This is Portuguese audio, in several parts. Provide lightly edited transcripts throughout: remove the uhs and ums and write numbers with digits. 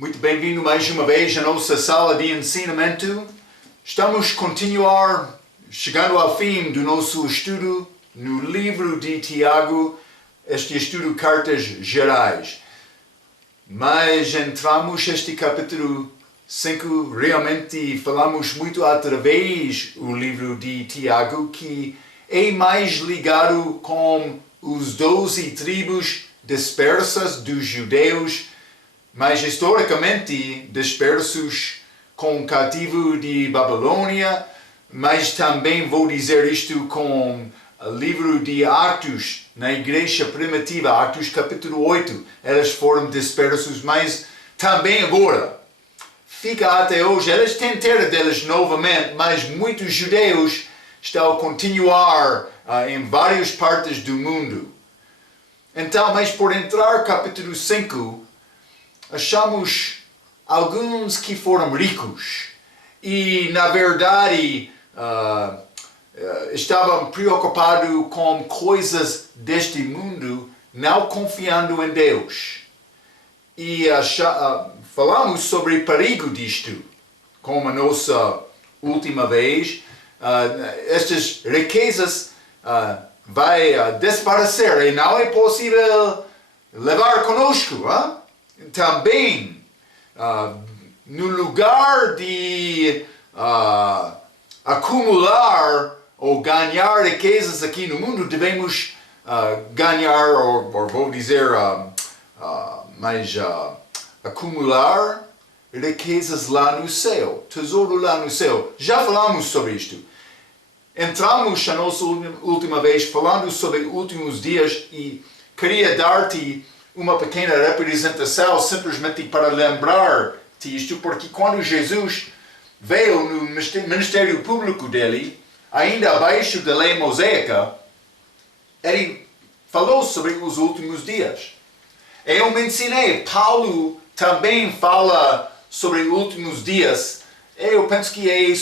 Muito bem-vindo mais uma vez à nossa sala de ensinamento. Estamos a continuar, chegando ao fim do nosso estudo no livro de Tiago, este estudo Cartas Gerais. Mas entramos neste capítulo 5, realmente falamos muito através do livro de Tiago, que é mais ligado com os 12 tribos dispersas dos judeus, mas historicamente dispersos com o cativo de Babilônia, mas também vou dizer isto com o livro de Atos, na igreja primitiva, Atos capítulo 8, eles foram dispersos, mas também agora, fica até hoje, eles tentaram deles novamente, mas muitos judeus estão a continuar em várias partes do mundo. Então, mas por entrar capítulo 5, achamos alguns que foram ricos e, na verdade, estavam preocupados com coisas deste mundo, não confiando em Deus. E falamos sobre o perigo disto, como a nossa última vez. Estas riquezas vai desaparecer e não é possível levar conosco. Também, no lugar de acumular ou ganhar riquezas aqui no mundo, devemos ganhar, ou vou dizer, acumular riquezas lá no céu, tesouro lá no céu. Já falamos sobre isto. Entramos a nossa última vez falando sobre os últimos dias e queria dar-te uma pequena representação simplesmente para lembrar-te isto, porque quando Jesus veio no ministério público dele, ainda abaixo da lei mosaica, ele falou sobre os últimos dias. Eu mencionei, Paulo também fala sobre os últimos dias. Eu penso que é 2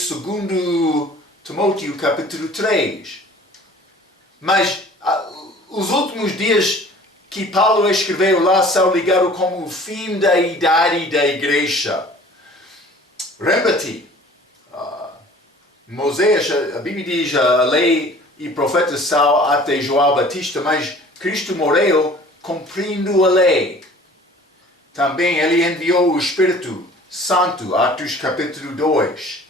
Timóteo capítulo 3. Mas os últimos dias que Paulo escreveu lá são ligados como o fim da idade da igreja. Lembra-te, Moisés, a Bíblia diz, a lei e profetas são até João Batista, mas Cristo morreu cumprindo a lei. Também ele enviou o Espírito Santo, Atos capítulo 2.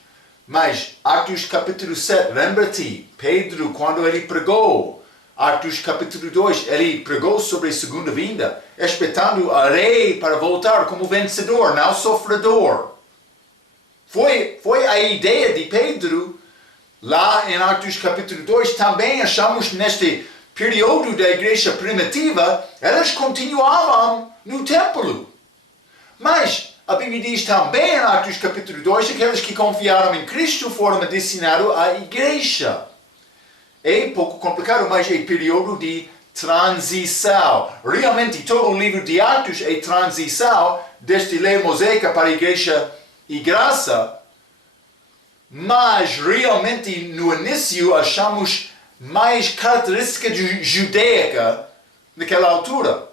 Mas Atos capítulo 7, lembra-te, Pedro, quando ele pregou, Atos capítulo 2, ele pregou sobre a segunda vinda, esperando a rei para voltar como vencedor, não sofredor. Foi a ideia de Pedro, lá em Atos capítulo 2, também achamos neste período da igreja primitiva, eles continuavam no templo. Mas a Bíblia diz também em Atos capítulo 2, aqueles que confiaram em Cristo foram destinados à igreja. É pouco complicado, mas é período de transição. Realmente, todo o livro de Atos é transição deste lei mosaica para a igreja e graça. Mas, realmente, no início, achamos mais característica judaica naquela altura.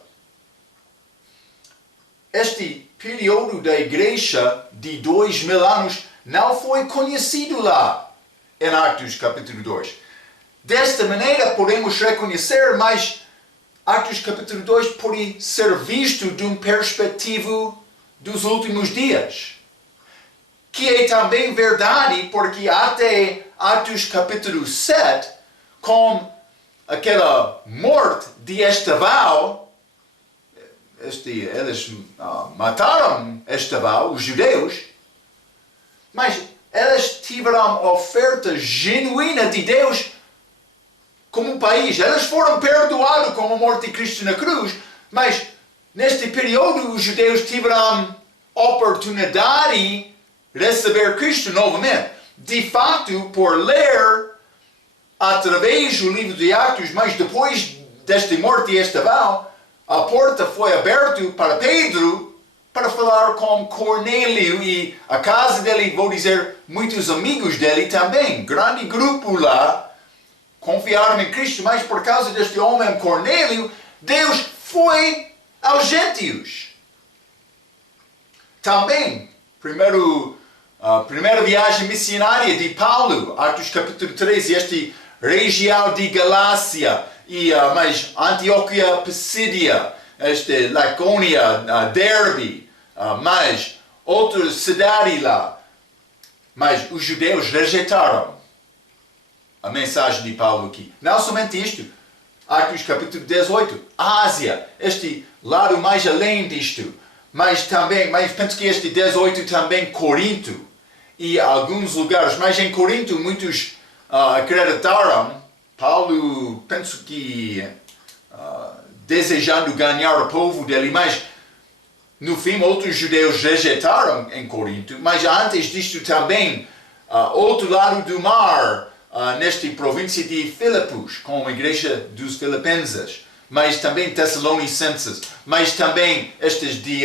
Este período da igreja de 2000 anos não foi conhecido lá em Atos capítulo 2. Desta maneira podemos reconhecer, mas Atos capítulo 2 pode ser visto de uma perspectiva dos últimos dias. Que é também verdade, porque até Atos capítulo 7, com aquela morte de Estevão, eles mataram Estevão, os judeus, mas eles tiveram oferta genuína de Deus como país. Eles foram perdoados com a morte de Cristo na cruz, mas neste período os judeus tiveram oportunidade de receber Cristo novamente. De fato, por ler através do livro de Atos, mas depois desta morte de Estevão, a porta foi aberta para Pedro para falar com Cornélio e a casa dele, vou dizer, muitos amigos dele também. Grande grupo lá confiaram em Cristo, mas por causa deste homem Cornélio, Deus foi aos gentios. Também, primeira viagem missionária de Paulo, Atos capítulo 13, este região de Galácia, e mais Antioquia Pisídia, este Lacônia, Derbe, mais outra cidade lá. Mas os judeus rejeitaram a mensagem de Paulo aqui. Não somente isto, Atos capítulo 18, Ásia, este lado mais além disto, mas penso que este 18 também Corinto e alguns lugares, mas em Corinto muitos acreditaram, Paulo penso que desejando ganhar o povo dele, mas no fim outros judeus rejeitaram em Corinto, mas antes disto também, outro lado do mar, nesta província de Filipos, com a igreja dos filipenses, mas também Tessalonicenses, mas também estes de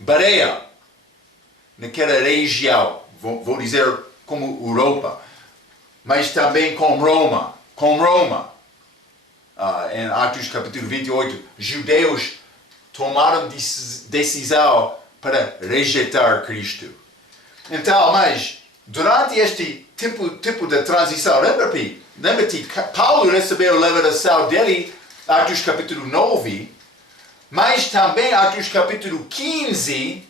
Bereia, naquela região, vou dizer como Europa, mas também com Roma, em Atos capítulo 28, judeus tomaram decisão para rejeitar Cristo. Então, mas durante este tipo de transição, lembra-te, Paulo recebeu a revelação dele, Atos capítulo 9, mas também Atos capítulo 15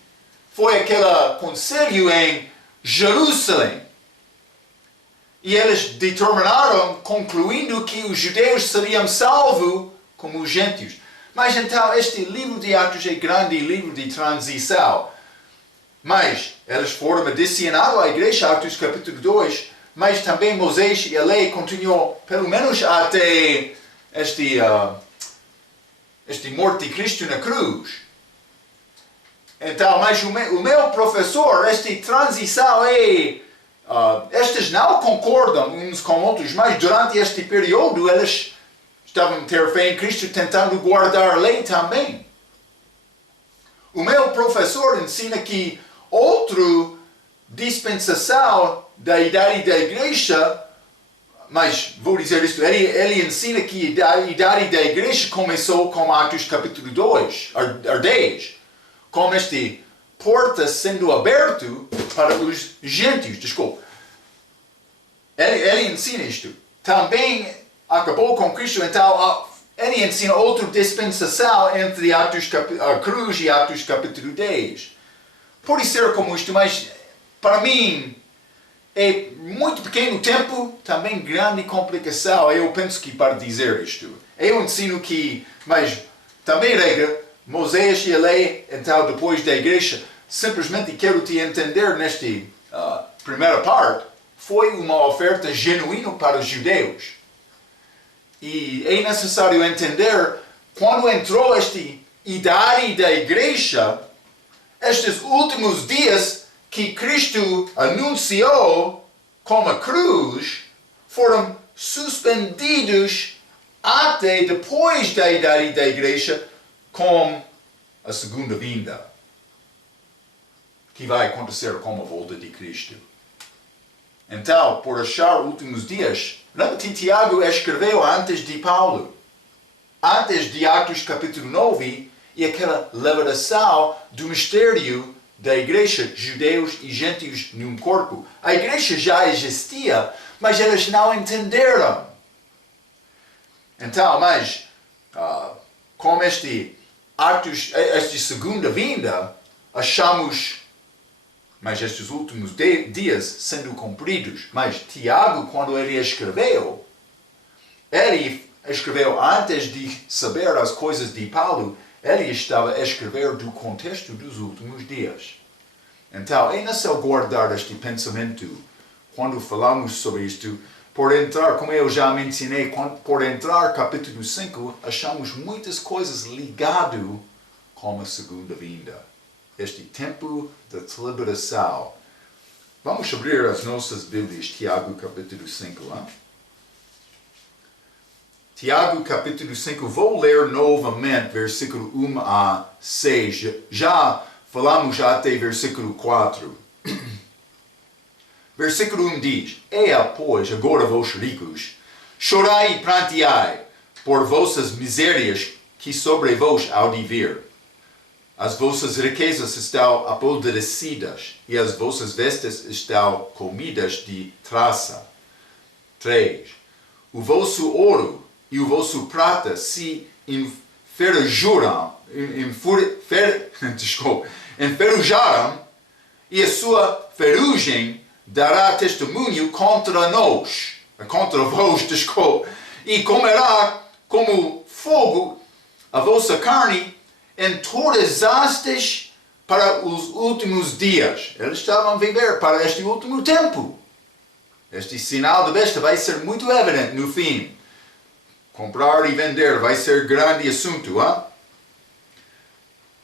foi aquele conselho em Jerusalém. E eles determinaram, concluindo que os judeus seriam salvos como os gentios. Mas então este livro de Atos é grande livro de transição. Mas eles foram adicionados à igreja, Atos capítulo 2, mas também Moisés e a lei continuou, pelo menos até este morte de Cristo na cruz. Então, mas o meu professor, esta transição estes não concordam uns com outros, mas durante este período eles estavam a ter fé em Cristo tentando guardar a lei também. O meu professor ensina que outra dispensação da idade da igreja, mas vou dizer isto, ele ensina que a idade da igreja começou com Atos capítulo 2, ou 10, com este porta sendo aberto para os gentios, desculpa. Ele ensina isto. Também acabou com Cristo, então ele ensina outra dispensação entre a cruz e Atos capítulo 10. Pode ser como isto, mas para mim é muito pequeno tempo, também grande complicação. Eu penso que para dizer isto, eu ensino que, mas também regra, Moisés e a lei, então depois da igreja, simplesmente quero te entender nesta primeira parte, foi uma oferta genuína para os judeus. E é necessário entender, quando entrou esta idade da igreja, estes últimos dias que Cristo anunciou como a cruz, foram suspendidos até depois da idade da igreja, com a segunda vinda, que vai acontecer com a volta de Cristo. Então, por achar últimos dias, lembra-te, Tiago escreveu antes de Paulo, antes de Atos capítulo 9, e aquela revelação do mistério da igreja, judeus e gentios num corpo. A igreja já existia, mas eles não entenderam. Então, mas, com esta segunda vinda, achamos, mas estes últimos dias sendo cumpridos. Mas Tiago, quando ele escreveu antes de saber as coisas de Paulo, ele estava a escrever do contexto dos últimos dias. Então, é necessário guardar este pensamento quando falamos sobre isto. Por entrar, como eu já mencionei, por entrar capítulo 5, achamos muitas coisas ligadas com a segunda vinda. Este tempo da celebração. Vamos abrir as nossas Bíblias, Tiago capítulo 5. Hein? Tiago capítulo 5, vou ler novamente versículo 1 a 6. Já falamos até versículo 4. Versículo 1 diz: pois, agora vós ricos, chorai e pranteai por vossas misérias que sobre vós hão de vir. as vossas riquezas estão apodrecidas e as vossas vestes estão comidas de traça. 3. O vosso ouro e o vosso prata se enferrujaram e a sua ferrugem dará testemunho contra vós, e comerá como fogo a vossa carne em todas astas para os últimos dias. Eles estavam a viver para este último tempo. Este sinal de besta vai ser muito evidente no fim. Comprar e vender vai ser grande assunto. Hein?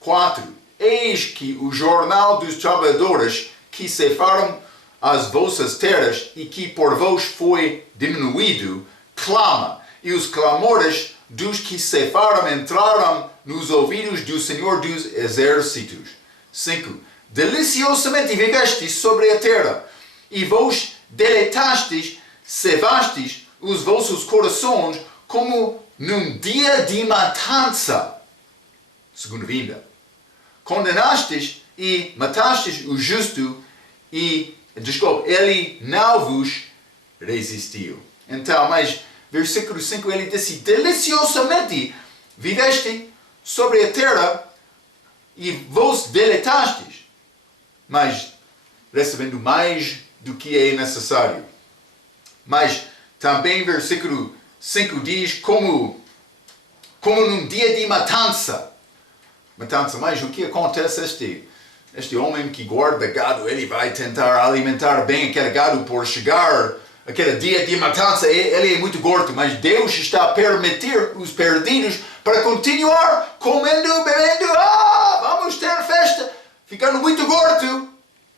4. Eis que o jornal dos trabalhadores que ceifaram as vossas terras e que por vós foi diminuído, clama, e os clamores dos que ceifaram entraram nos ouvidos do Senhor dos Exércitos. 5. Deliciosamente vivestes sobre a terra, e vos deleitastes, cevastes os vossos corações como num dia de matança. Segunda vinda. Condenastes e matastes o justo e, ele não vos resistiu. Então, mas versículo 5, ele disse, deliciosamente viveste sobre a terra e vos deletastes, mas recebendo mais do que é necessário. Mas também versículo 5 diz, como num dia de matança. Matança, mas o que acontece este homem que guarda gado, ele vai tentar alimentar bem aquele gado por chegar aquele dia de matança, ele é muito gordo, mas Deus está a permitir os perdidos para continuar comendo, bebendo, vamos ter festa, ficando muito gordo,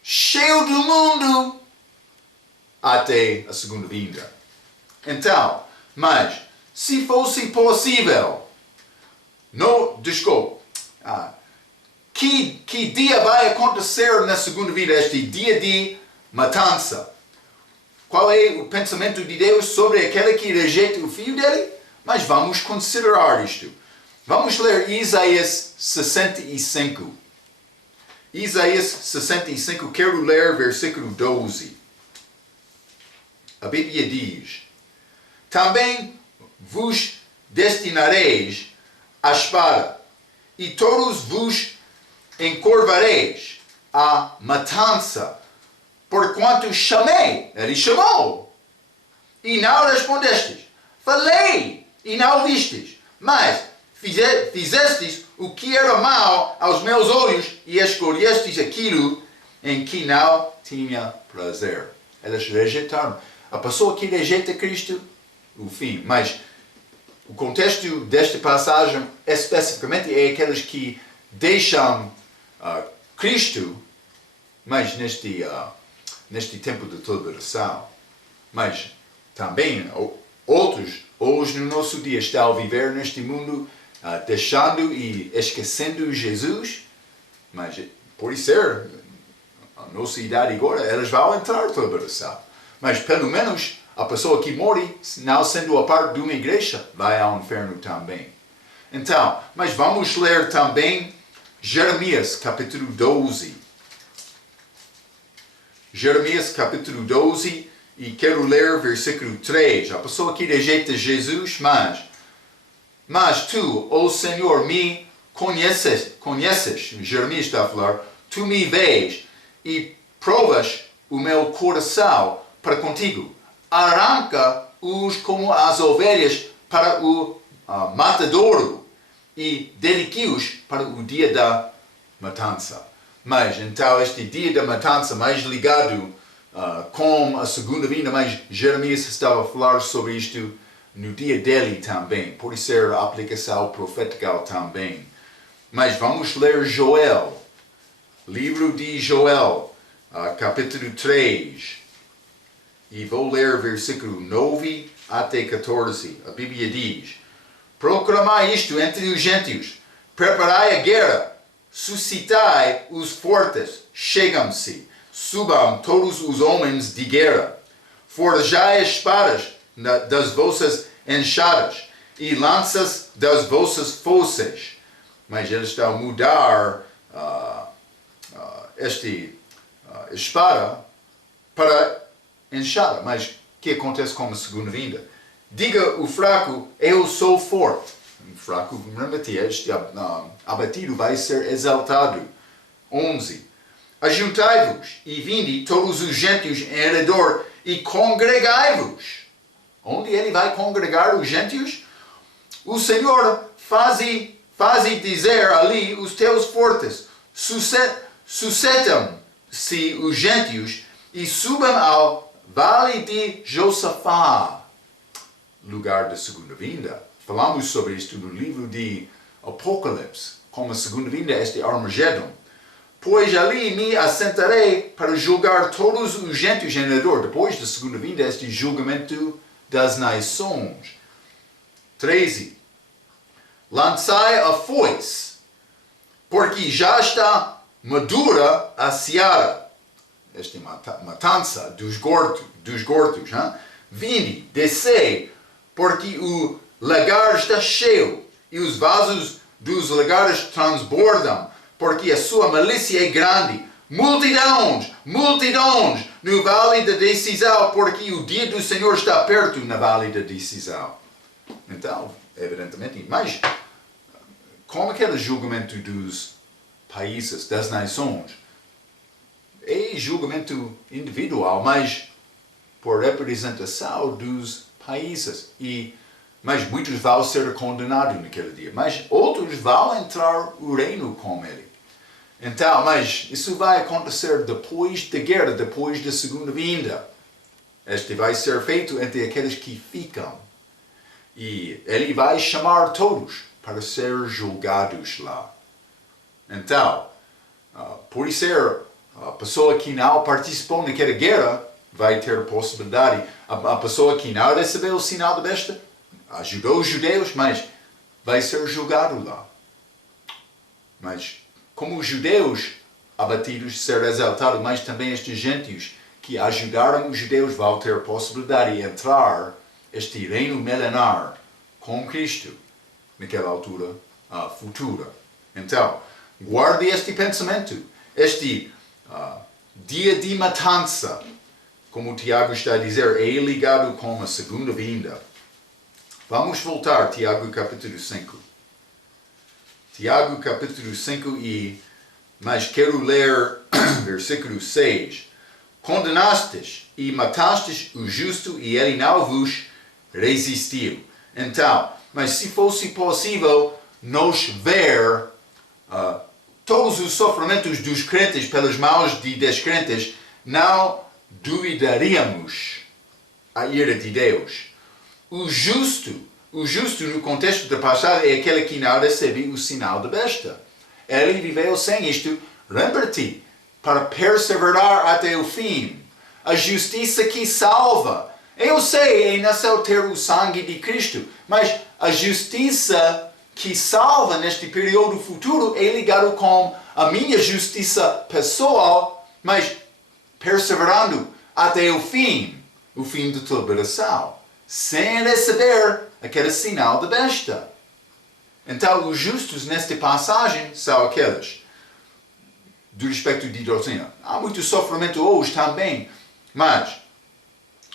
cheio do mundo, até a segunda vinda. Então, mas, se fosse possível, que dia vai acontecer na segunda vinda, este dia de matança? Qual é o pensamento de Deus sobre aquele que rejeita o filho dele? Mas vamos considerar isto. Vamos ler Isaías 65. Isaías 65, quero ler versículo 12. A Bíblia diz, também vos destinareis a espada, e todos vos encurvareis a matança, porquanto chamei, ele chamou, e não respondestes. Falei, e não ouvistes. Mas fizestes o que era mau aos meus olhos, e escolhestes aquilo em que não tinha prazer. Eles rejeitaram. A pessoa que rejeita Cristo, o fim. Mas o contexto desta passagem, especificamente, é aqueles que deixam Cristo, mas neste tempo de tribulação. Mas também outros, hoje no nosso dia, estão a viver neste mundo, deixando e esquecendo Jesus. Mas pode ser, a nossa idade agora, elas vão entrar na tribulação. Mas pelo menos a pessoa que morre, não sendo a parte de uma igreja, vai ao inferno também. Então, mas vamos ler também Jeremias capítulo 12. Jeremias capítulo 12, e quero ler versículo 3. A pessoa que rejeita Jesus, mas tu, ó Senhor, me conheces, Jeremias está a falar, tu me vês e provas o meu coração para contigo. Arranca-os como as ovelhas para o matadouro e dedique-os para o dia da matança. Mas então este dia da matança mais ligado com a segunda vinda, mas Jeremias estava a falar sobre isto no dia dele também. Pode ser a aplicação profética também. Mas vamos ler Joel, livro de Joel, capítulo 3. E vou ler versículo 9 até 14. A Bíblia diz, proclamai isto entre os gentios, preparai a guerra, suscitai os fortes, chegam-se, subam todos os homens de guerra, forjai as espadas das vossas enxadas e lanças das vossas foices. Mas eles estão a mudar espada para enxada. Mas o que acontece com a segunda vinda? Diga o fraco, eu sou forte. O fraco, lembra-te, este abatido vai ser exaltado. 11. Ajuntai-vos e vinde todos os gentios em redor e congregai-vos. Onde ele vai congregar os gentios? O Senhor faze dizer ali os teus fortes. Suscetam-se os gentios e subam ao vale de Josafá, lugar da segunda vinda. Falamos sobre isto no livro de Apocalipse, como a segunda vinda, este Armagedon. Pois ali me assentarei para julgar todos os gentios em redor. Depois da segunda vinda, este julgamento das nações. 13. Lançai a foice, porque já está madura a seara. Esta matança dos gordos. Hein? Vinde, descei, porque o lagar está cheio, e os vasos dos lagares transbordam, porque a sua malícia é grande. Multidões no vale da decisão, porque o dia do Senhor está perto no vale da decisão. Então, evidentemente, mas como aquele julgamento dos países, das nações, é julgamento individual, mas por representação dos países. Mas muitos vão ser condenados naquele dia, mas outros vão entrar no reino com ele. Então, mas isso vai acontecer depois da guerra, depois da segunda vinda. Este vai ser feito entre aqueles que ficam. E ele vai chamar todos para ser julgados lá. Então, por isso, a pessoa que não participou naquela guerra vai ter possibilidade. A pessoa que não recebeu o sinal da besta ajudou os judeus, mas vai ser julgado lá. Mas como os judeus abatidos ser exaltados, mas também estes gentios que ajudaram os judeus vão ter possibilidade de entrar este reino milenar com Cristo naquela altura futura. Então, guarde este pensamento. Este dia de matança, como o Tiago está a dizer, é ligado com a segunda vinda. Vamos voltar, Tiago capítulo 5. Tiago capítulo 5, mas quero ler versículo 6. Condenastes e matastes o justo e ele não vos resistiu. Então, mas se fosse possível nós ver todos os sofrimentos dos crentes pelas mãos de descrentes, não duvidaríamos a ira de Deus. O justo no contexto da passagem é aquele que não recebe o sinal da besta. Ele viveu sem isto, lembra-te, para perseverar até o fim. A justiça que salva. Eu sei, é necessário ter o sangue de Cristo, mas a justiça que salva neste período futuro é ligado com a minha justiça pessoal, mas perseverando até o fim da liberação, sem receber aquele sinal da besta. Então, os justos nesta passagem são aqueles do respeito de doutrina. Há muito sofrimento hoje também, mas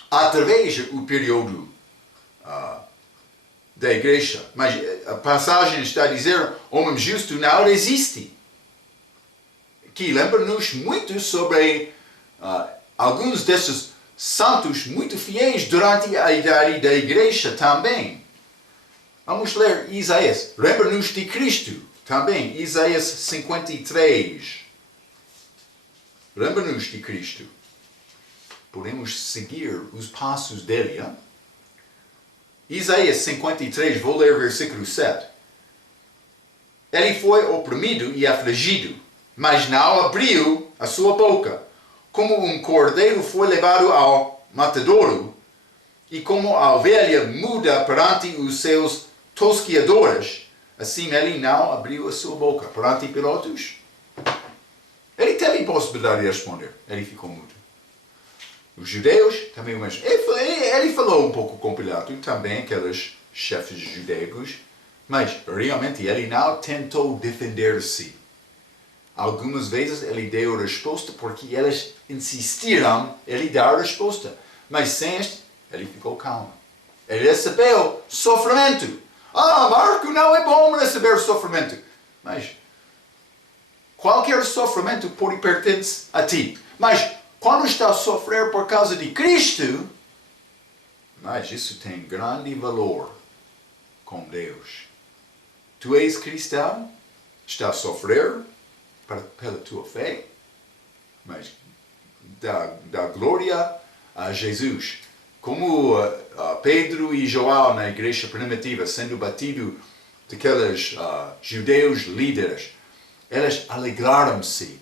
através do período da igreja, mas a passagem está a dizer, homem justo não resiste. Que lembra-nos muito sobre alguns desses santos muito fiéis durante a idade da igreja também. Vamos ler Isaías. Lembra-nos de Cristo também. Isaías 53. Lembra-nos de Cristo. Podemos seguir os passos dele. Hein? Isaías 53, vou ler versículo 7. Ele foi oprimido e afligido, mas não abriu a sua boca. Como um cordeiro foi levado ao matadouro, e como a ovelha muda perante os seus tosquiadores, assim ele não abriu a sua boca perante Pilatos. Ele teve possibilidade de responder, ele ficou mudo. Os judeus também o mesmo. Ele falou um pouco com Pilatos, também aqueles chefes judaicos, mas realmente ele não tentou defender-se. algumas vezes ele deu a resposta porque eles insistiram ele dar a resposta. Mas sem este, ele ficou calmo. Ele recebeu sofrimento. Marco, não é bom receber sofrimento. Mas qualquer sofrimento pode pertencer a ti. Mas quando está a sofrer por causa de Cristo, mas isso tem grande valor com Deus. Tu és cristão, está a sofrer pela tua fé, mas dá glória a Jesus. Como Pedro e João na igreja primitiva, sendo batido daqueles judeus líderes, eles alegraram-se.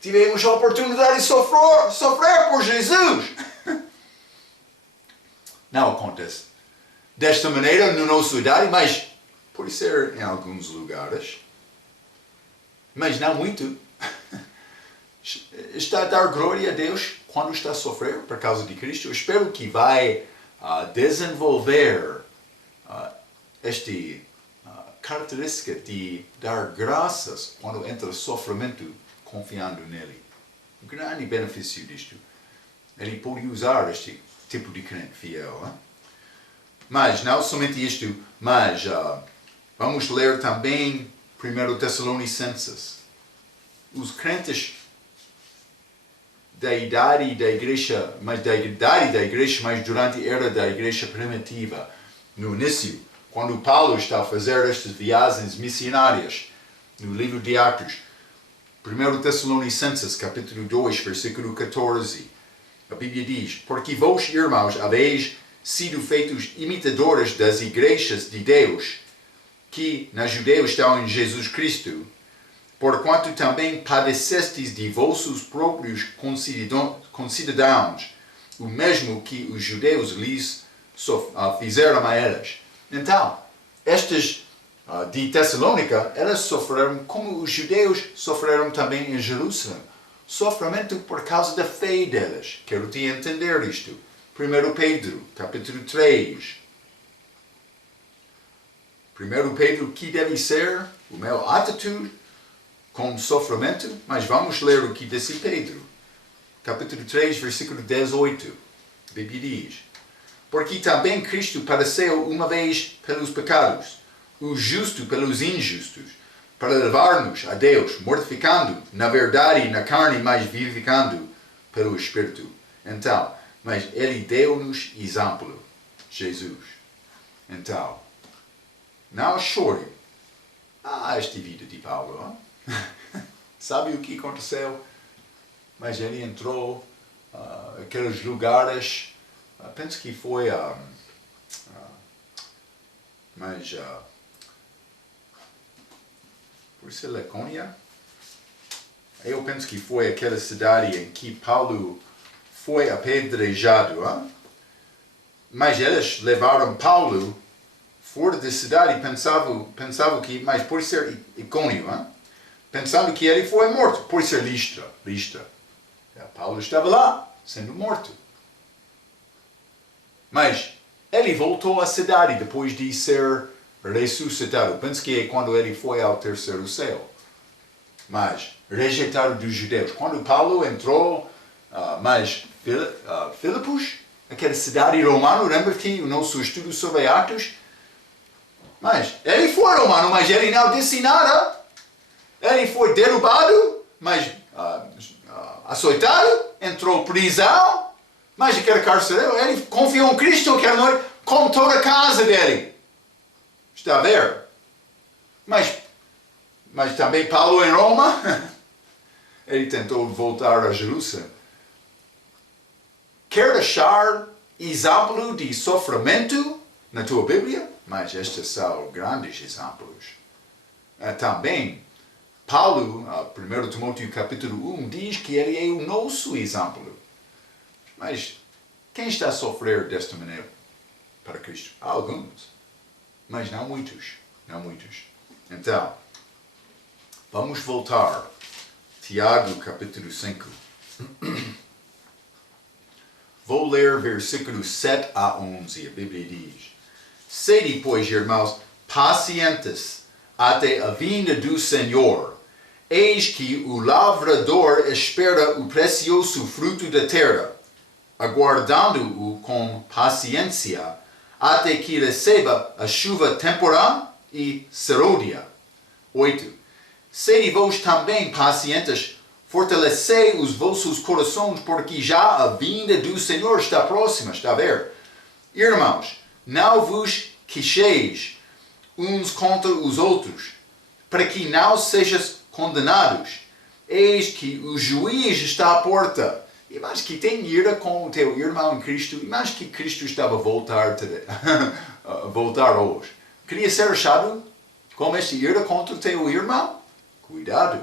Tivemos a oportunidade de sofrer por Jesus. Não acontece desta maneira na nossa idade, mas pode ser em alguns lugares. Mas não muito. Está a dar glória a Deus quando está a sofrer por causa de Cristo. Eu espero que vai desenvolver esta característica de dar graças quando entra sofrimento confiando nele. Um grande benefício disto. Ele pode usar este tipo de crente fiel. Hein? Mas não somente isto, mas vamos ler também 1 Tessalonicenses. Os crentes da idade da igreja, mas durante a era da igreja primitiva, no início, quando Paulo está a fazer estas viagens missionárias, no livro de Atos, 1 Tessalonicenses, capítulo 2, versículo 14, a Bíblia diz: porque vós, irmãos, haveis sido feitos imitadores das igrejas de Deus, que na Judeia estão em Jesus Cristo, porquanto também padecestes de vossos próprios concidadãos, o mesmo que os judeus lhes fizeram a eles. Então, estas de Tessalônica, elas sofreram como os judeus sofreram também em Jerusalém. Sofrimento por causa da fé deles. Quero te entender isto. 1 Pedro, capítulo 3. 1 Pedro, que deve ser o meu atitude com sofrimento? Mas vamos ler o que disse Pedro. Capítulo 3, versículo 18. A Bíblia diz: porque também Cristo padeceu uma vez pelos pecados, o justo pelos injustos, para levar-nos a Deus, mortificando na verdade na carne, mas vivificando pelo Espírito. Então, mas Ele deu-nos exemplo, Jesus. Então, não chore. Esta vida de Paulo. Sabe o que aconteceu? Mas ele entrou aqueles lugares, penso que foi por ser Lacônia. Eu penso que foi aquela cidade em que Paulo foi apedrejado. Mas eles levaram Paulo fora da cidade e pensavam que, mas por ser Icônio, pensando que ele foi morto, por ser Listra. Paulo estava lá, sendo morto. Mas ele voltou à cidade depois de ser ressuscitado. Penso que é quando ele foi ao terceiro céu. Mas rejeitado dos judeus. Quando Paulo entrou, Filipos, aquela cidade romana, lembra-te o nosso estudo sobre Atos? Mas ele foi romano, mas ele não disse nada. Ele foi derrubado, mas açoitado, entrou em prisão, mas aquele carcereiro, ele confiou em Cristo aquela noite com toda a casa dele. Está a ver? Mas também Paulo em Roma, ele tentou voltar a Jerusalém. Quer achar exemplo de sofrimento na tua Bíblia? Mas estes são grandes exemplos. Também, Paulo, 1 Timóteo capítulo 1, diz que ele é o nosso exemplo. Mas quem está a sofrer desta maneira para Cristo? Há alguns, mas não muitos. Então, vamos voltar. Tiago capítulo 5. Vou ler versículos 7 a 11. A Bíblia diz: sede, pois, irmãos, pacientes até a vinda do Senhor. eis que o lavrador espera o precioso fruto da terra, aguardando-o com paciência, até que receba a chuva temporal e serôdia. 8. Sede vós também pacientes, fortalecei os vossos corações, porque já a vinda do Senhor está próxima. Está a ver? Irmãos, não vos queixeis uns contra os outros, para que não sejais condenados. Eis que o juiz está à porta. Imagina que tem ira com o teu irmão em Cristo. Imagina que Cristo estava a voltar hoje. Queria ser achado com esta ira contra o teu irmão? Cuidado.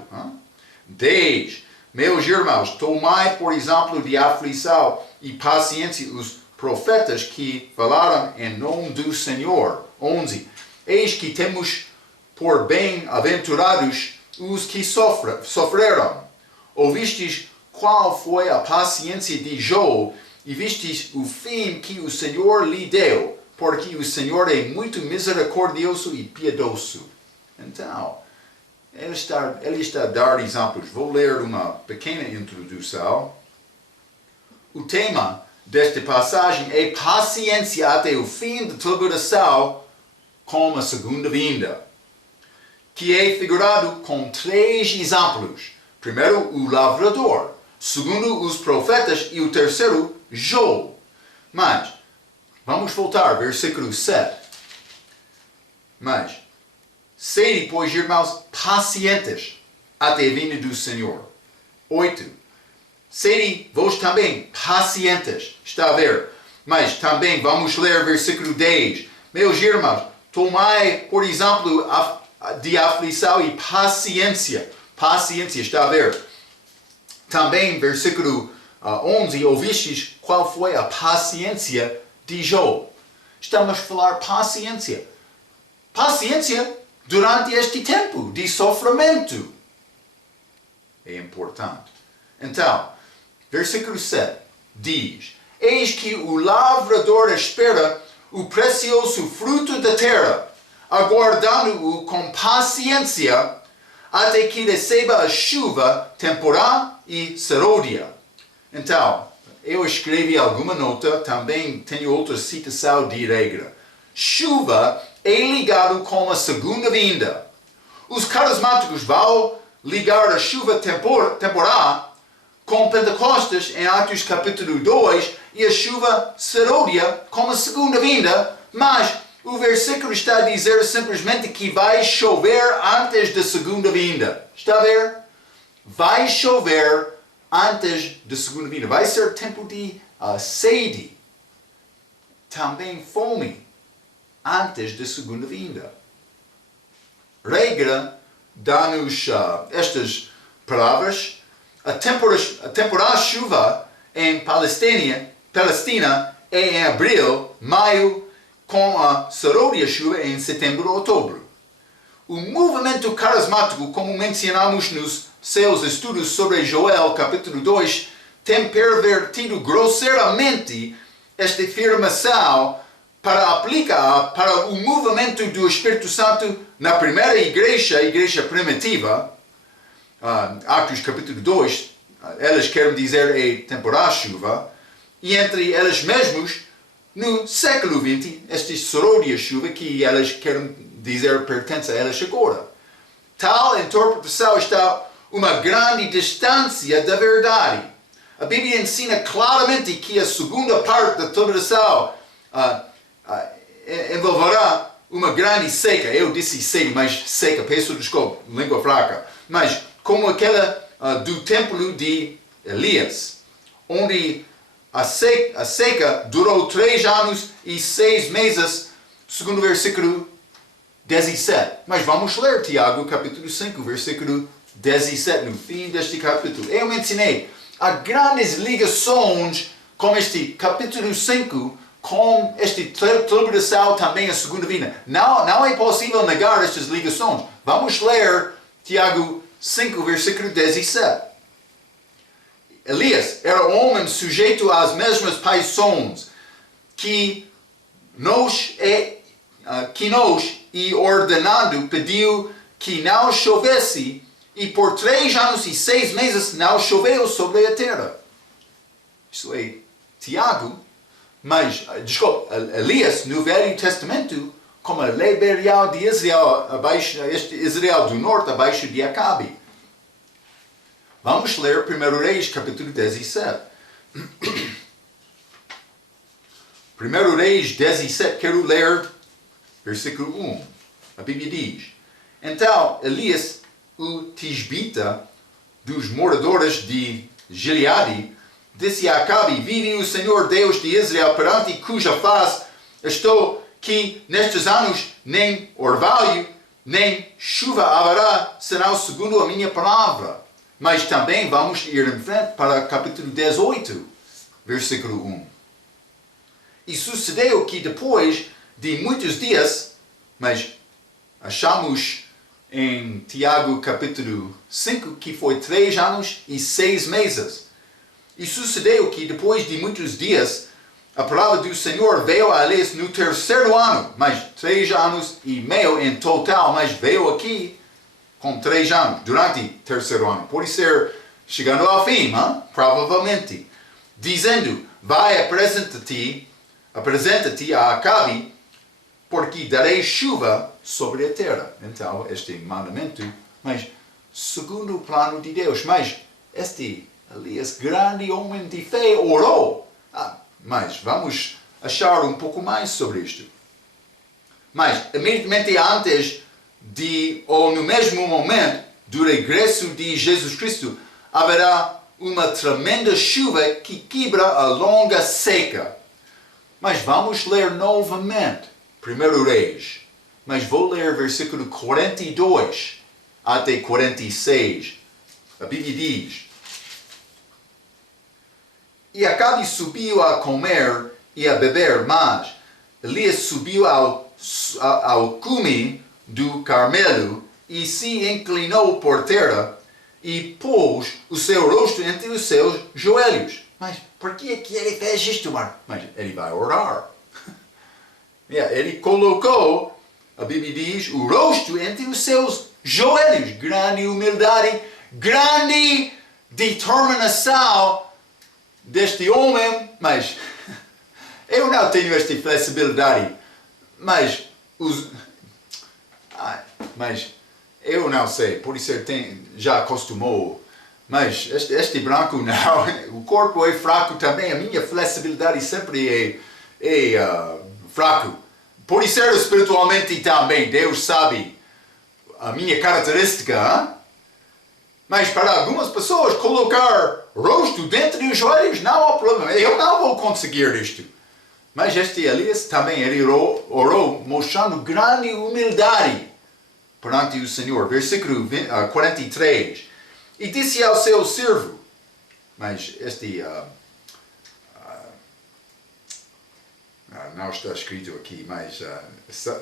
10. Meus irmãos, tomai por exemplo de aflição e paciência os profetas que falaram em nome do Senhor. 11. Eis que temos por bem-aventurados os que sofreram. Ouvistes qual foi a paciência de Job e vistes o fim que o Senhor lhe deu, porque o Senhor é muito misericordioso e piedoso. Então, ele está a dar exemplos. Vou ler uma pequena introdução. O tema desta passagem é paciência até o fim da tribulação com a segunda vinda, que é figurado com 3 exemplos. Primeiro, o lavrador. Segundo, os profetas. E o terceiro, Job. Mas, vamos voltar, versículo 7. Mas, sede, pois, irmãos, pacientes até a vinda do Senhor. 8. Sede vós também pacientes. Está a ver? Mas também vamos ler versículo 10. Meus irmãos, tomai, por exemplo, de aflição e paciência. Paciência, está a ver? Também, versículo 11, ouvistes qual foi a paciência de Job. Estamos a falar paciência. Paciência durante este tempo de sofrimento. É importante. Então, versículo 7 diz: eis que o lavrador espera o precioso fruto da terra, aguardando-o com paciência, até que receba a chuva temporal e serôdia. Então, eu escrevi alguma nota, também tenho outra citação de regra. Chuva é ligado com a segunda vinda. Os carismáticos vão ligar a chuva temporal com Pentecostes em Atos capítulo 2 e a chuva serôdia com a segunda vinda, mas o versículo está a dizer simplesmente que vai chover antes da segunda vinda. Está a ver? Vai chover antes da segunda vinda. Vai ser tempo de sede. Também fome antes da segunda vinda. Regra dá-nos estas palavras. A temporal chuva em Palestina é em abril, maio, com a serôdia chuva em setembro, outubro. O movimento carismático, como mencionamos nos seus estudos sobre Joel, capítulo 2, tem pervertido grosseiramente esta afirmação para aplicar para o movimento do Espírito Santo na primeira igreja, a igreja primitiva. Atos capítulo 2, elas querem dizer é temporal chuva, e entre elas mesmos, no século XX, esta serôdia chuva que elas querem dizer pertence a elas agora. Tal interpretação está uma grande distância da verdade. A Bíblia ensina claramente que a segunda parte da tribulação envolverá uma grande seca. Eu disse seca, mas seca, peço desculpa, língua fraca. Mas como aquela do templo de Elias, onde a seca durou 3 anos e 6 meses, segundo o versículo 17. Mas vamos ler Tiago capítulo 5, versículo 17, no fim deste capítulo. Eu mencionei, há grandes ligações com este capítulo 5, com este tribulação também a segunda vinda. Não é possível negar estas ligações. Vamos ler Tiago 5, versículo 17. Elias era homem sujeito às mesmas paixões que nos e ordenado pediu que não chovesse e por 3 anos e 6 meses não choveu sobre a terra. Isso é Tiago, mas, desculpa, Elias no Velho Testamento, como a lei burial de Israel, Israel do Norte, abaixo de Acabe. Vamos ler 1 Reis, capítulo 17. 1 Reis 17, quero ler versículo 1. A Bíblia diz: Então Elias, o tisbita dos moradores de Gileade, disse a Acabe: Vive o Senhor Deus de Israel, perante cuja face estou, que nestes anos nem orvalho, nem chuva haverá, senão segundo a minha palavra. Mas também vamos ir em frente para capítulo 18, versículo 1. E sucedeu que depois de muitos dias, mas achamos em Tiago capítulo 5 que foi 3 anos e 6 meses. E sucedeu que depois de muitos dias, a palavra do Senhor veio a Elias no 3º ano, mas 3 anos e meio em total, mas veio aqui com 3 anos, durante o 3º ano. Pode ser chegando ao fim, provavelmente. Dizendo: vai, apresenta-te a Acabe, porque darei chuva sobre a terra. Então, este mandamento, mas segundo o plano de Deus. Mas este Elias, grande homem de fé, orou. Mas vamos achar um pouco mais sobre isto. Mas, imediatamente antes ou no mesmo momento do regresso de Jesus Cristo, haverá uma tremenda chuva que quebra a longa seca. Mas vamos ler novamente 1 Reis. Mas vou ler versículo 42 até 46. A Bíblia diz: E Acabe subiu a comer e a beber, mas Elias subiu ao cume do Carmelo e se inclinou por terra e pôs o seu rosto entre os seus joelhos. Mas por que ele fez isto, Mas ele vai orar. Ele colocou, a Bíblia diz, o rosto entre os seus joelhos. Grande humildade, grande determinação deste homem. Mas eu não tenho esta flexibilidade. Mas eu não sei, por isso já acostumou. Mas este branco não, o corpo é fraco também, a minha flexibilidade sempre é fraco. Por isso espiritualmente também, Deus sabe a minha característica. Mas para algumas pessoas, colocar rosto dentro dos joelhos não há problema. Eu não vou conseguir isto. Mas este Elias também ele orou mostrando grande humildade perante o Senhor. Versículo 43. E disse ao seu servo, mas não está escrito aqui, mas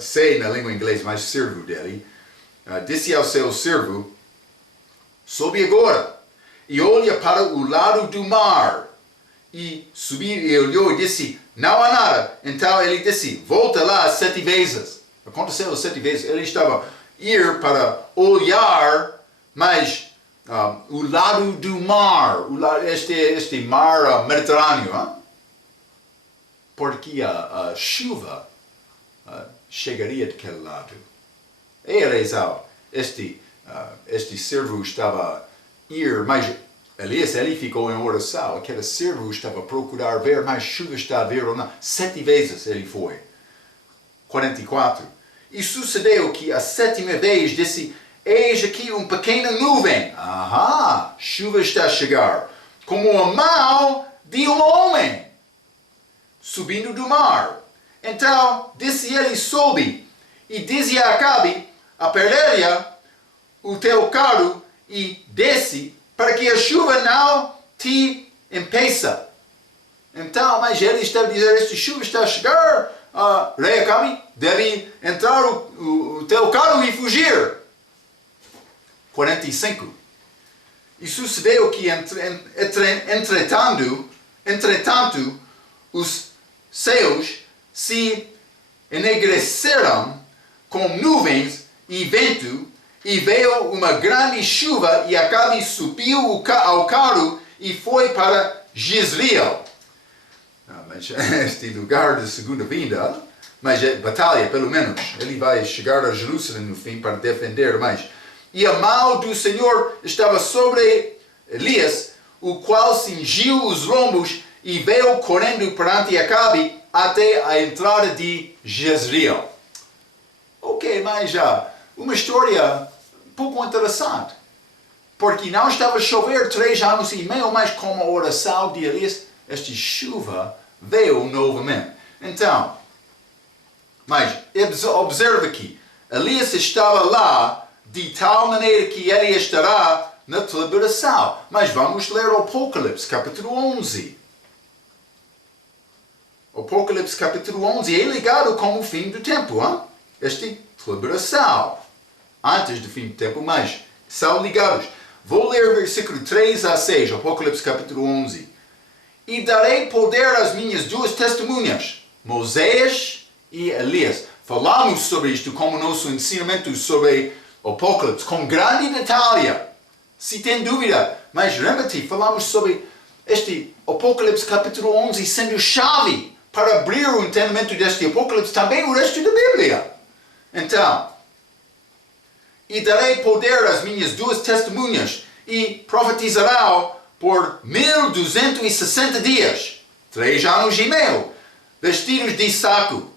sei na língua inglesa, mas servo dele, disse ao seu servo: sobe agora e olha para o lado do mar. E subiu e olhou e disse: não há nada. Então ele disse: volta lá 7 vezes. Aconteceu 7 vezes. Ele estava a ir para olhar, mas o lado do mar, este mar Mediterrâneo, porque a chuva chegaria daquele lado. E a razão, este servo estava a ir, mas Elias, ele ficou em oração. Aquele servo estava a procurar ver, mas chuva está a vir ou não. 7 vezes ele foi. 44. E sucedeu que a 7ª vez disse: eis aqui uma pequena nuvem. Chuva está a chegar. Como a mão de um homem subindo do mar. Então disse ele: sobe. E disse a Acabe: aperelha o teu carro e desce, para que a chuva não te impeça. Então, mas ele está a dizer: esta chuva está a chegar, rei Acabe, deve entrar o teu carro e fugir. 45. E sucedeu que, entretanto, os céus se enegreceram com nuvens e vento, E veio uma grande chuva e Acabe subiu ao carro e foi para Jezreel. Mas este lugar de segunda vinda, mas é batalha pelo menos. Ele vai chegar a Jerusalém no fim para defender mais. E a mão do Senhor estava sobre Elias, o qual cingiu os lombos e veio correndo perante Acabe até a entrada de Jezreel. Ok, mas já uma história um pouco interessante. Porque não estava a chover 3 anos e meio, mas com a oração de Elias, esta chuva veio novamente. Então, mas observa aqui, Elias estava lá de tal maneira que ele estará na tribulação. Mas vamos ler o Apocalipse, capítulo 11. Apocalipse, capítulo 11, é ligado com o fim do tempo, hein? Esta tribulação, antes do fim do tempo, mas são ligados. Vou ler versículo 3 a 6, Apocalipse, capítulo 11. E darei poder às minhas 2 testemunhas, Moisés e Elias. Falamos sobre isto como nosso ensinamento sobre Apocalipse, com grande detalhe. Se tem dúvida, mas lembra-te, falamos sobre este Apocalipse capítulo 11 sendo chave para abrir o entendimento deste Apocalipse, também o resto da Bíblia. Então, e darei poder às minhas 2 testemunhas e profetizarão por 1260 dias, 3 anos e meio, vestidos de saco.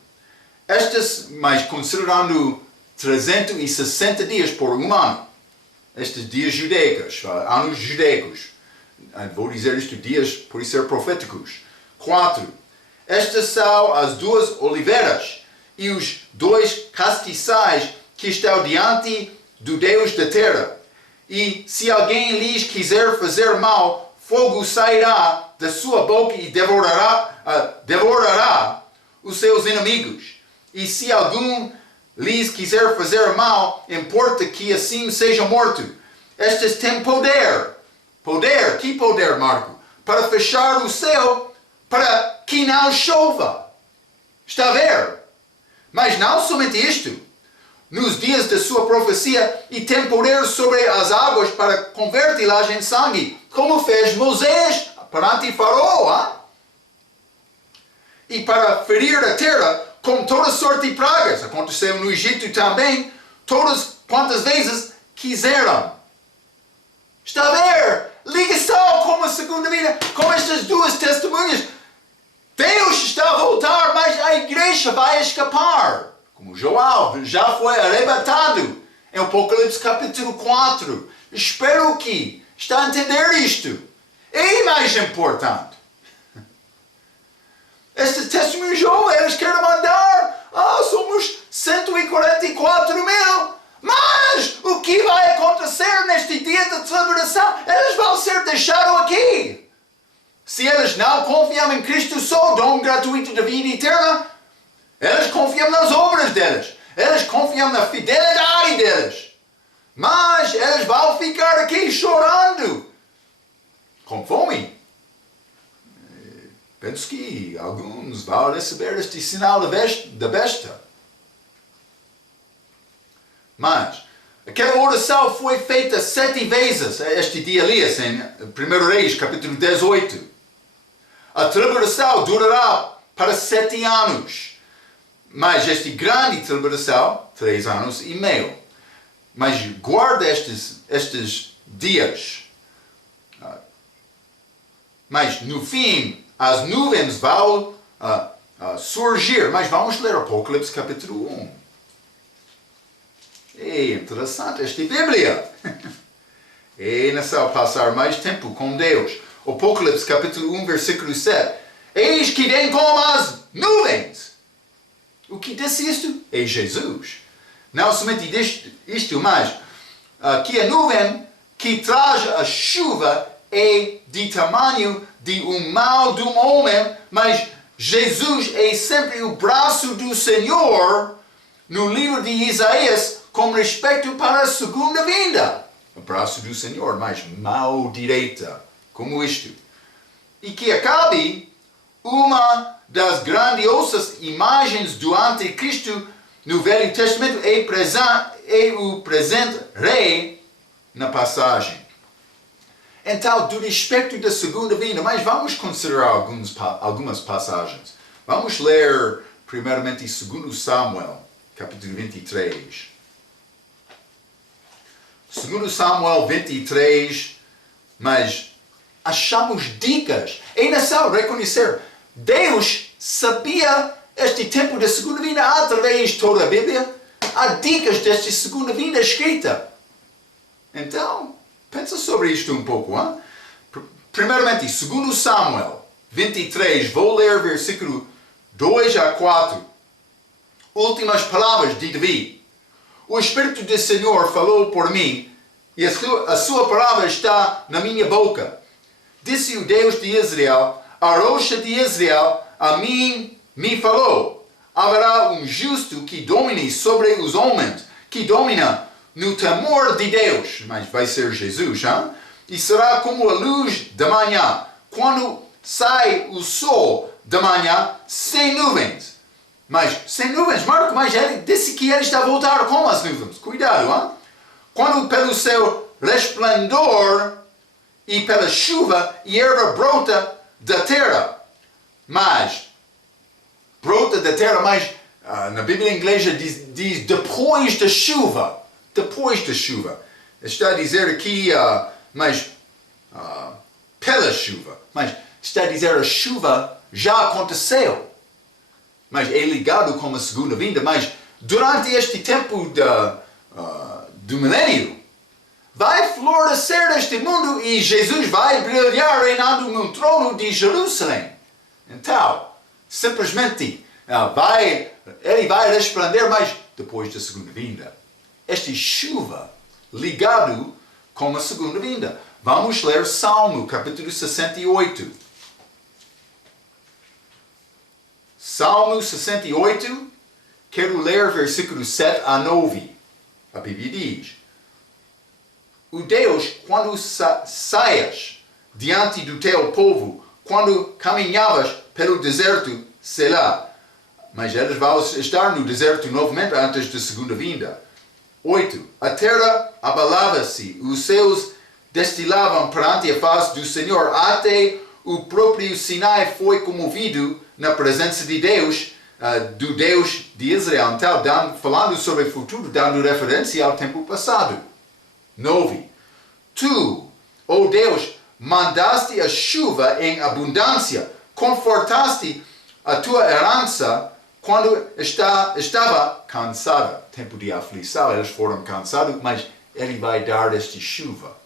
Mas considerando 360 dias por um ano. Estes dias judaicos, anos judaicos. Vou dizer isto dias por ser proféticos. 4. Estas são as 2 oliveiras e os 2 castiçais que estão diante do Deus da terra. E se alguém lhes quiser fazer mal, fogo sairá da sua boca e devorará os seus inimigos. E se algum lhes quiser fazer mal, importa que assim seja morto. Estes têm poder. Poder? Que poder, Marco? Para fechar o céu, para que não chova. Está a ver? Mas não somente isto. Nos dias da sua profecia, e tem poder sobre as águas para convertê-las em sangue, como fez Moisés perante Faraó. Hein? E para ferir a terra com toda sorte de pragas. Aconteceu no Egito também, todas quantas vezes quiseram. Está a ver? Ligação com a segunda vinda, com estas 2 testemunhas. Deus está a voltar, mas a igreja vai escapar. Como João já foi arrebatado em Apocalipse capítulo 4. Espero que está a entender isto. E mais importante, estes testemunhos de Jeová, eles querem mandar, somos 144 mil. Mas o que vai acontecer neste dia de tribulação? Eles vão ser deixados aqui. Se eles não confiam em Cristo só, dom gratuito da vida eterna, eles confiam nas obras deles. Eles confiam na fidelidade deles. Mas eles vão ficar aqui chorando. Com fome. Penso que alguns vão receber este sinal da besta. Mas aquela oração foi feita 7 vezes este dia Elias, em 1 Reis, capítulo 18. A tribulação durará para 7 anos. Mas esta grande tribulação, 3 anos e meio. Mas guarda estes dias. Mas no fim, as nuvens vão surgir. Mas vamos ler Apocalipse capítulo 1. É interessante esta Bíblia. É necessário passar mais tempo com Deus. Apocalipse capítulo 1, versículo 7. Eis que vem como as nuvens. O que disse isto? É Jesus. Não somente isto, mas que a nuvem que traz a chuva é de tamanho de mão de um homem, mas Jesus é sempre o braço do Senhor no livro de Isaías com respeito para a segunda vinda. O braço do Senhor, mas mão direita, como isto. E que Acabe uma das grandiosas imagens do anticristo no Velho Testamento é o presente rei na passagem. Então, do respeito da segunda vinda, mas vamos considerar algumas passagens. Vamos ler primeiramente 2 Samuel, capítulo 23. 2 Samuel 23, mas achamos dicas. É necessário reconhecer, Deus sabia este tempo da segunda vinda através de toda a Bíblia. Há dicas desta segunda vinda escrita. Então, pensa sobre isto um pouco. Hein? Primeiramente, 2 Samuel 23, vou ler versículo 2 a 4. Últimas palavras de Davi. O Espírito do Senhor falou por mim, e a sua palavra está na minha boca. Disse o Deus de Israel, a rocha de Israel, a mim me falou. Haverá um justo que domine sobre os homens, que domina no temor de Deus, mas vai ser Jesus, hein? E será como a luz da manhã, quando sai o sol da manhã, sem nuvens. Mas, sem nuvens, Marco, mas ele disse que ele está a voltar com as nuvens. Cuidado, hein? Quando pelo seu resplendor e pela chuva, e erva brota da terra. Mas, brota da terra, mas na Bíblia inglesa diz depois da chuva. Depois da chuva. Está a dizer aqui, pela chuva. Mas está a dizer a chuva já aconteceu. Mas é ligado com a segunda vinda. Mas durante este tempo do milênio, vai florescer este mundo e Jesus vai brilhar reinando no trono de Jerusalém. Então, simplesmente, ele vai resplandecer, mas depois da segunda vinda. Esta chuva ligado com a segunda vinda. Vamos ler Salmo, capítulo 68. Salmo 68, quero ler versículos 7 a 9. A Bíblia diz: O Deus, quando saias diante do teu povo, quando caminhavas pelo deserto, Selá. Mas eles vão estar no deserto novamente antes da segunda vinda. 8. A terra abalava-se, os céus destilavam perante a face do Senhor, até o próprio Sinai foi comovido na presença de Deus, do Deus de Israel. Então, falando sobre o futuro, dando referência ao tempo passado. 9. Tu, ó Deus, mandaste a chuva em abundância, confortaste a tua herança quando estava cansada. Tempo de aflição, eles foram cansados, mas ele vai dar esta chuva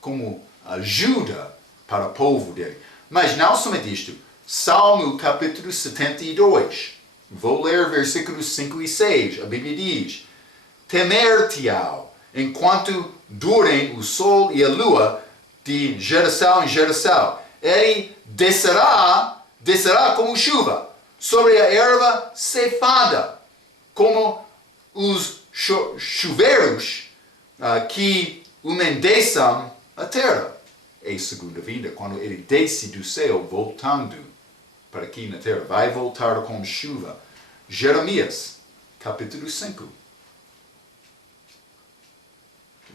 como ajuda para o povo dele. Mas não somente isto. Salmo capítulo 72. Vou ler versículos 5 e 6. A Bíblia diz: Temer-te-ão enquanto durem o sol e a lua de geração em geração. Ele descerá como chuva sobre a erva cevada, como os chuveiros que umedecem a terra. É a segunda vinda, quando ele desce do céu, voltando para aqui na terra. Vai voltar com chuva. Jeremias, capítulo 5.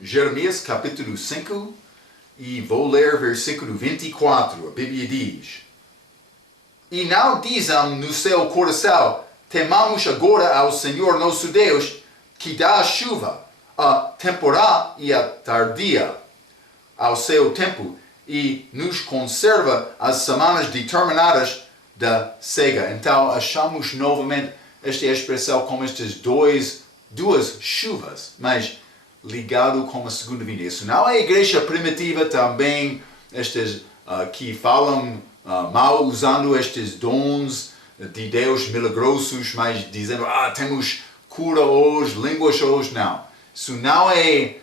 Jeremias, capítulo 5, e vou ler versículo 24. A Bíblia diz: E não dizem no seu coração, temamos agora ao Senhor nosso Deus, que dá a chuva, a temporal e a tardia, ao seu tempo, e nos conserva as semanas determinadas da cega. Então, achamos novamente esta expressão como estas duas chuvas, mas ligado com a segunda vinda. Isso não é a igreja primitiva também, estas que falam mal usando estes dons de Deus milagrosos, mas dizendo, temos cura hoje, línguas hoje. Não. Isso não é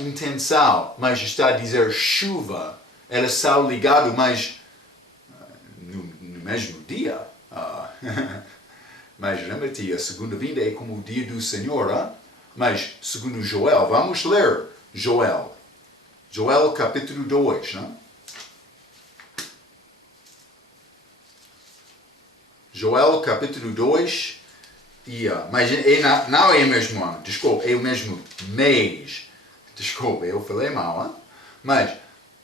intenção, mas está a dizer chuva. Elas são ligadas, mas no mesmo dia. Mas lembra-te, a segunda vinda é como o dia do Senhor. Mas, segundo Joel, vamos ler Joel. Joel capítulo 2. Joel capítulo 2 Mas não é o mesmo ano, desculpa, é o mesmo mês. Desculpa, eu falei mal, hein? Mas,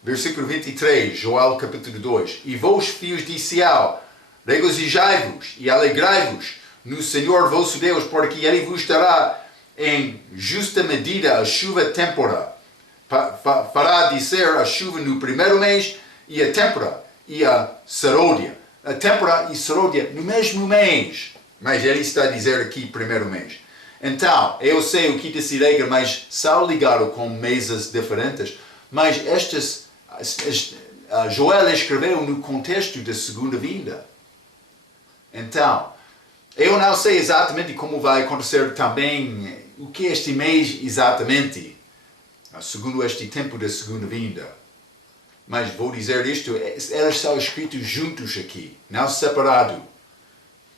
versículo 23, Joel capítulo 2. E vós, filhos de Sião, regozijai-vos e alegrai-vos no Senhor vosso Deus, porque Ele vos dará em justa medida a chuva têmpora. Fará descer a chuva no primeiro mês e a têmpora e a seródia. A têmpora e seródia no mesmo mês. Mas ele está a dizer aqui primeiro mês. Então, eu sei o que disse regra, mas são ligados com meses diferentes. Mas Joel escreveu no contexto da segunda vinda. Então, eu não sei exatamente como vai acontecer também, o que é este mês exatamente, segundo este tempo da segunda vinda. Mas vou dizer isto, elas são escritos juntos aqui, não separado.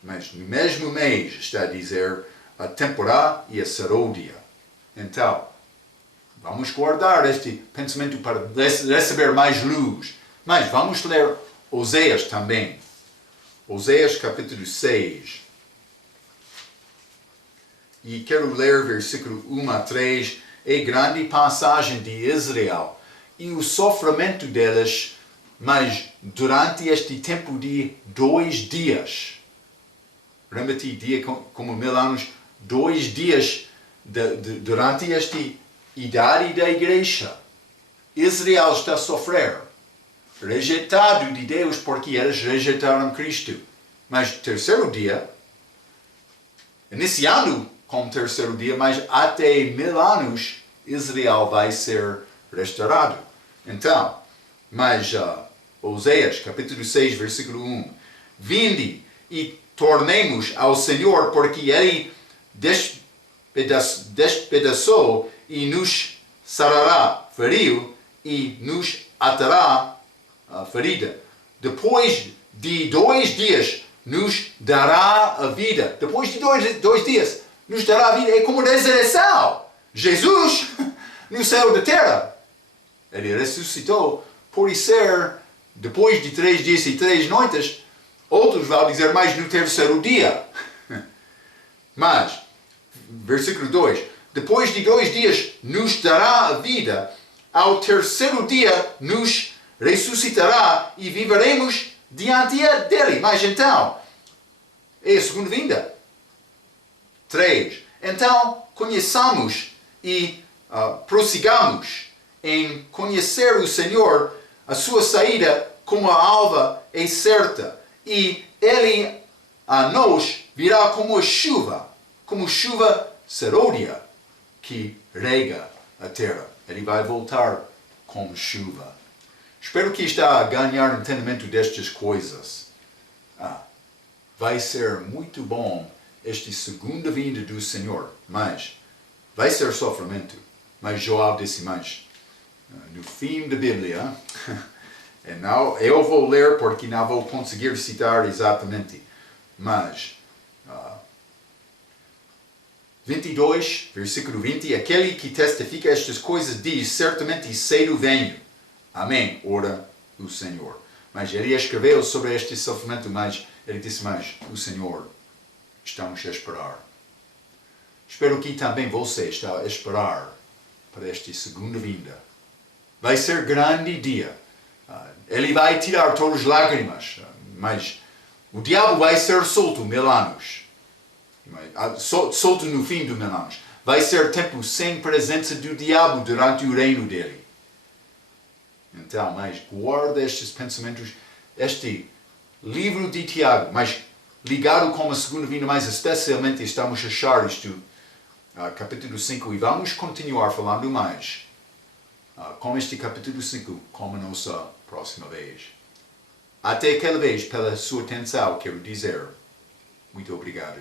Mas no mesmo mês está a dizer a temporada e a seródia. Então, vamos guardar este pensamento para receber mais luz. Mas vamos ler Oséias também. Oséias capítulo 6. E quero ler versículo 1 a 3. É grande passagem de Israel e o sofrimento delas, mas durante este tempo de 2 dias. Lembra-te, dia como 1000 anos, 2 dias durante esta idade da igreja. Israel está a sofrer, rejeitado de Deus porque eles rejeitaram Cristo. Mas terceiro dia, iniciando com o terceiro dia, mas até 1000 anos, Israel vai ser restaurado. Então, mas Oséias, capítulo 6, versículo 1. Vinde e tornemos ao Senhor, porque Ele despedaçou e nos sarará, feriu e nos atará a ferida. Depois de 2 dias, nos dará a vida. Depois de dois dias, nos dará a vida. É como ressurreição. Jesus, no céu da terra, Ele ressuscitou por ser, depois de 3 dias e 3 noites. Outros vão dizer mais no terceiro dia. Mas, versículo 2. Depois de 2 dias nos dará a vida. Ao terceiro dia nos ressuscitará e viveremos diante dele. Mas então, é a segunda vinda. 3. Então, conheçamos e prossigamos em conhecer o Senhor. A sua saída como a alva é certa. E Ele a nós virá como chuva seródia que rega a terra. Ele vai voltar como chuva. Espero que está a ganhar entendimento destas coisas. Vai ser muito bom esta segunda vinda do Senhor, mas vai ser sofrimento. Mas Joel disse mais. No fim da Bíblia, não, eu vou ler porque não vou conseguir citar exatamente, mas 22, versículo 20, aquele que testifica estas coisas diz, certamente cedo venho. Amém, ora o Senhor. Mas ele escreveu sobre este sofrimento, mas ele disse mais, o Senhor, estamos a esperar. Espero que também você está a esperar para esta segunda vinda. Vai ser grande dia. Ele vai tirar todas as lágrimas, mas o diabo vai ser solto 1000 anos. Solto no fim dos 1000 anos. Vai ser tempo sem presença do diabo durante o reino dele. Então, mas guarda estes pensamentos, este livro de Tiago, mas ligado com a segunda vinda, mas especialmente estamos a achar isto, capítulo 5, e vamos continuar falando mais com este capítulo 5 como nossa próxima vez. Até aquela vez, pela sua atenção, quero dizer muito obrigado.